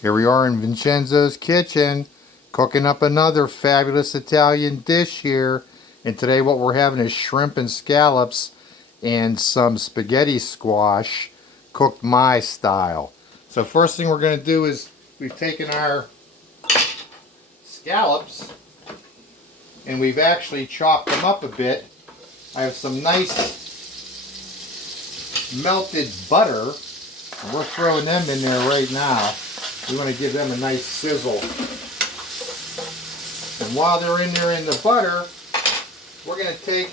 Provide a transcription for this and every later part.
Here we are in Vincenzo's kitchen, cooking up another fabulous Italian dish here. And today what we're having is shrimp and scallops and some spaghetti squash, cooked my style. So first thing we're going to do is we've taken our scallops and we've actually chopped them up a bit. I have some nice melted butter, and we're throwing them in there right now. We want to give them a nice sizzle. And while they're in there in the butter, we're going to take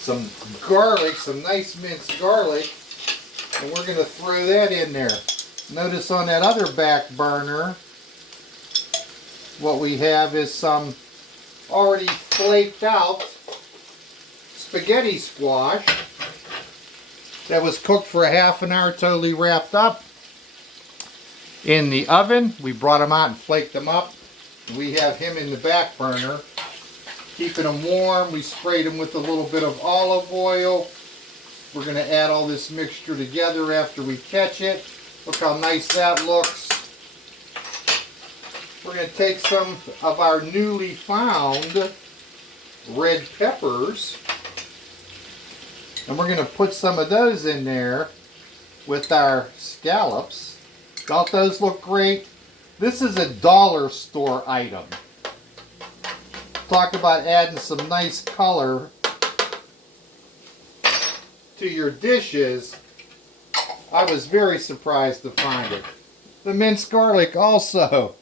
some garlic, some nice minced garlic, and we're going to throw that in there. Notice on that other back burner, what we have is some already flaked out spaghetti squash that was cooked for a half an hour, totally wrapped up in the oven. We brought them out and flaked them up. We have him in the back burner, keeping them warm. We sprayed them with a little bit of olive oil. We're going to add all this mixture together after we catch it. Look how nice that looks. We're going to take some of our newly found red peppers, and we're going to put some of those in there with our scallops. Don't those look great? This is a dollar store item. Talk about adding some nice color to your dishes. I was very surprised to find it. The minced garlic, also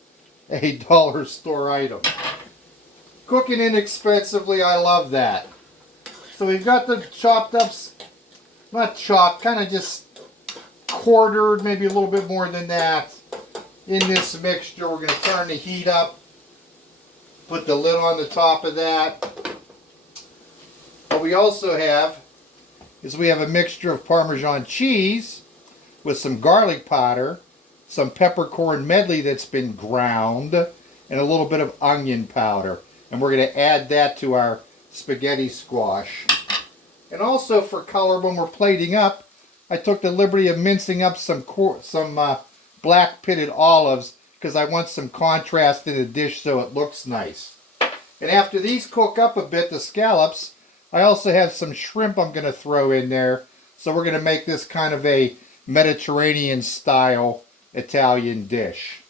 a dollar store item. Cooking inexpensively, I love that. So we've got the chopped up, not chopped, kind of just quartered, maybe a little bit more than that, in this mixture. We're going to turn the heat up, put the lid on the top of that. What we also have is we have a mixture of Parmesan cheese with some garlic powder, some peppercorn medley that's been ground, and a little bit of onion powder. And we're going to add that to our spaghetti squash. And also for color, when we're plating up, I took the liberty of mincing up some black pitted olives because I want some contrast in the dish so it looks nice. And after these cook up a bit, the scallops, I also have some shrimp I'm going to throw in there. So we're going to make this kind of a Mediterranean style Italian dish.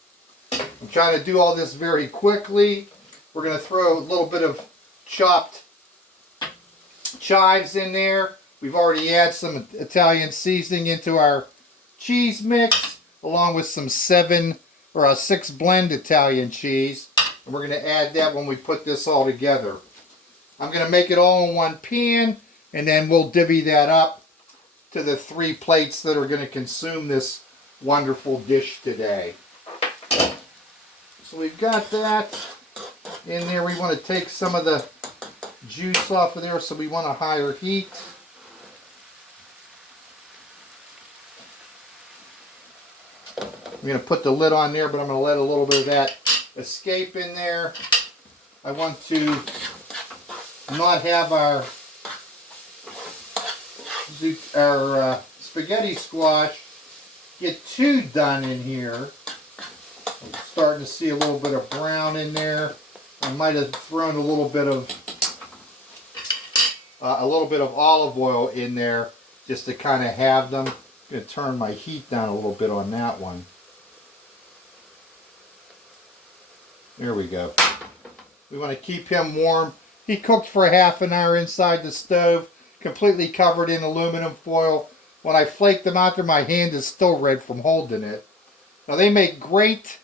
I'm trying to do all this very quickly. We're going to throw a little bit of chopped chives in there. We've already added some Italian seasoning into our cheese mix, along with some 6 blend Italian cheese. And we're going to add that when we put this all together. I'm going to make it all in one pan, and then we'll divvy that up to the 3 plates that are going to consume this wonderful dish today. So we've got that in there. We want to take some of the juice off of there, so we want a higher heat. I'm going to put the lid on there, but I'm going to let a little bit of that escape in there. I want to not have our spaghetti squash get too done in here. I'm starting to see a little bit of brown in there. I might have thrown a little bit of olive oil in there just to kind of have them. I'm going to turn my heat down a little bit on that one. There we go. We want to keep him warm. He cooked for a half an hour inside the stove, completely covered in aluminum foil. When I flaked them out there, my hand is still red from holding it. Now they make great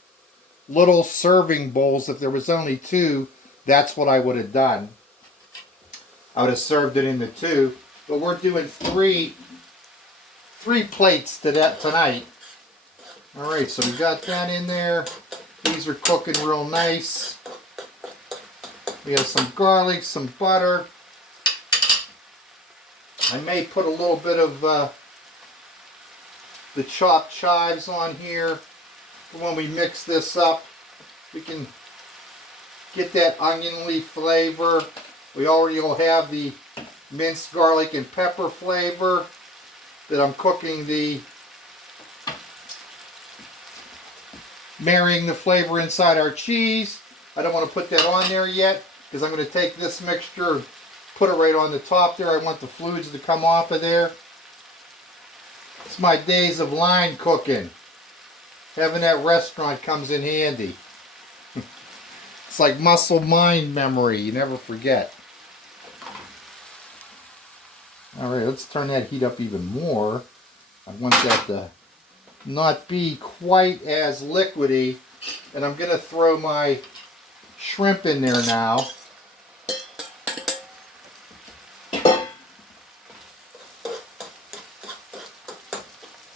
little serving bowls. If there was only 2, that's what I would have done. I would have served it into 2. But we're doing 3 plates to that tonight. Alright, so we got that in there. These are cooking real nice. We have some garlic, some butter. I may put a little bit of the chopped chives on here. When we mix this up, we can get that oniony flavor. We already will have the minced garlic and pepper flavor that I'm cooking the marrying the flavor inside our cheese. I don't want to put that on there yet because I'm going to take this mixture and put it right on the top there. I want the fluids to come off of there. It's my days of line cooking. Having that restaurant comes in handy. It's like muscle mind memory. You never forget. Alright, let's turn that heat up even more. I want that to not be quite as liquidy. And I'm going to throw my shrimp in there now.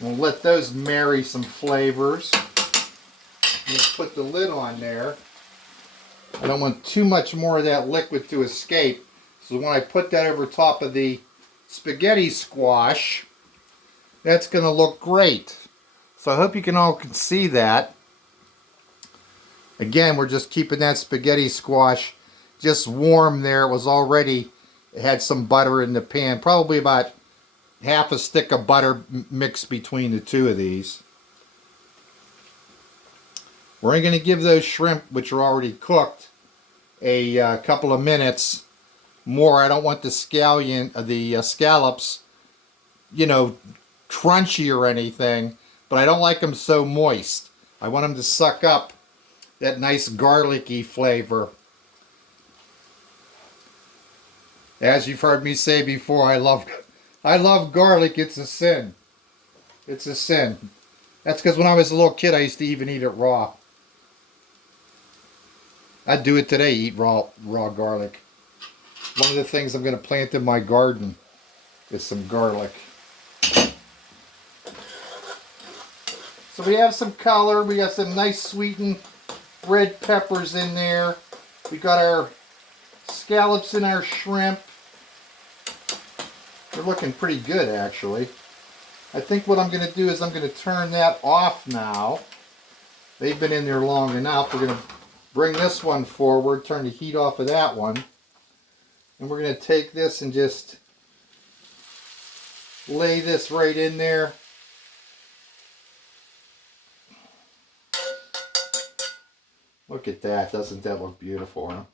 We'll let those marry some flavors. I'm going to put the lid on there. I don't want too much more of that liquid to escape. So when I put that over top of the spaghetti squash, that's going to look great. So I hope you can all see that. Again, we're just keeping that spaghetti squash just warm there. It had some butter in the pan. Probably about half a stick of butter mixed between the two of these. We're going to give those shrimp, which are already cooked, a couple of minutes more. I don't want the scallops, you know, crunchy or anything, but I don't like them so moist. I want them to suck up that nice garlicky flavor. As you've heard me say before, I love garlic. It's a sin. It's a sin. That's because when I was a little kid, I used to even eat it raw. I'd do it today, eat raw garlic. One of the things I'm going to plant in my garden is some garlic. So we have some color. We got some nice sweetened red peppers in there. We got our scallops and our shrimp. They're looking pretty good, actually. I think what I'm going to do is I'm going to turn that off now. They've been in there long enough. We're going to bring this one forward, turn the heat off of that one. And we're going to take this and just lay this right in there. Look at that. Doesn't that look beautiful, huh?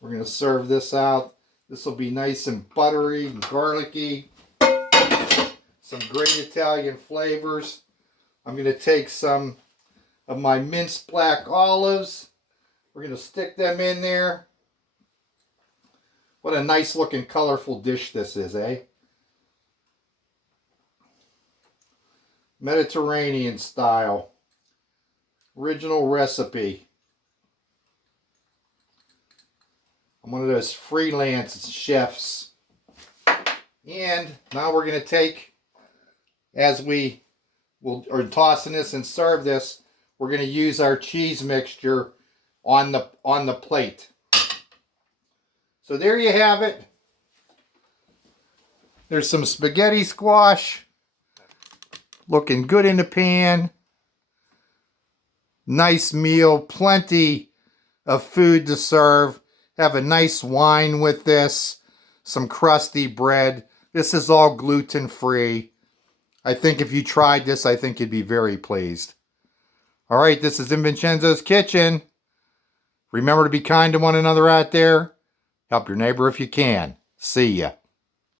We're going to serve this out. This will be nice and buttery and garlicky. Some great Italian flavors. I'm going to take some of my minced black olives. We're going to stick them in there. What a nice looking colorful dish this is, eh? Mediterranean style. Original recipe. I'm one of those freelance chefs. And now we're going to take, as we are tossing this and serve this, we're going to use our cheese mixture on the plate. So there you have it. There's some spaghetti squash. Looking good in the pan. Nice meal. Plenty of food to serve. Have a nice wine with this. Some crusty bread. This is all gluten free. I think if you tried this, I think you'd be very pleased. All right, this is in Vincenzo's Kitchen. Remember to be kind to one another out there. Help your neighbor if you can. See ya.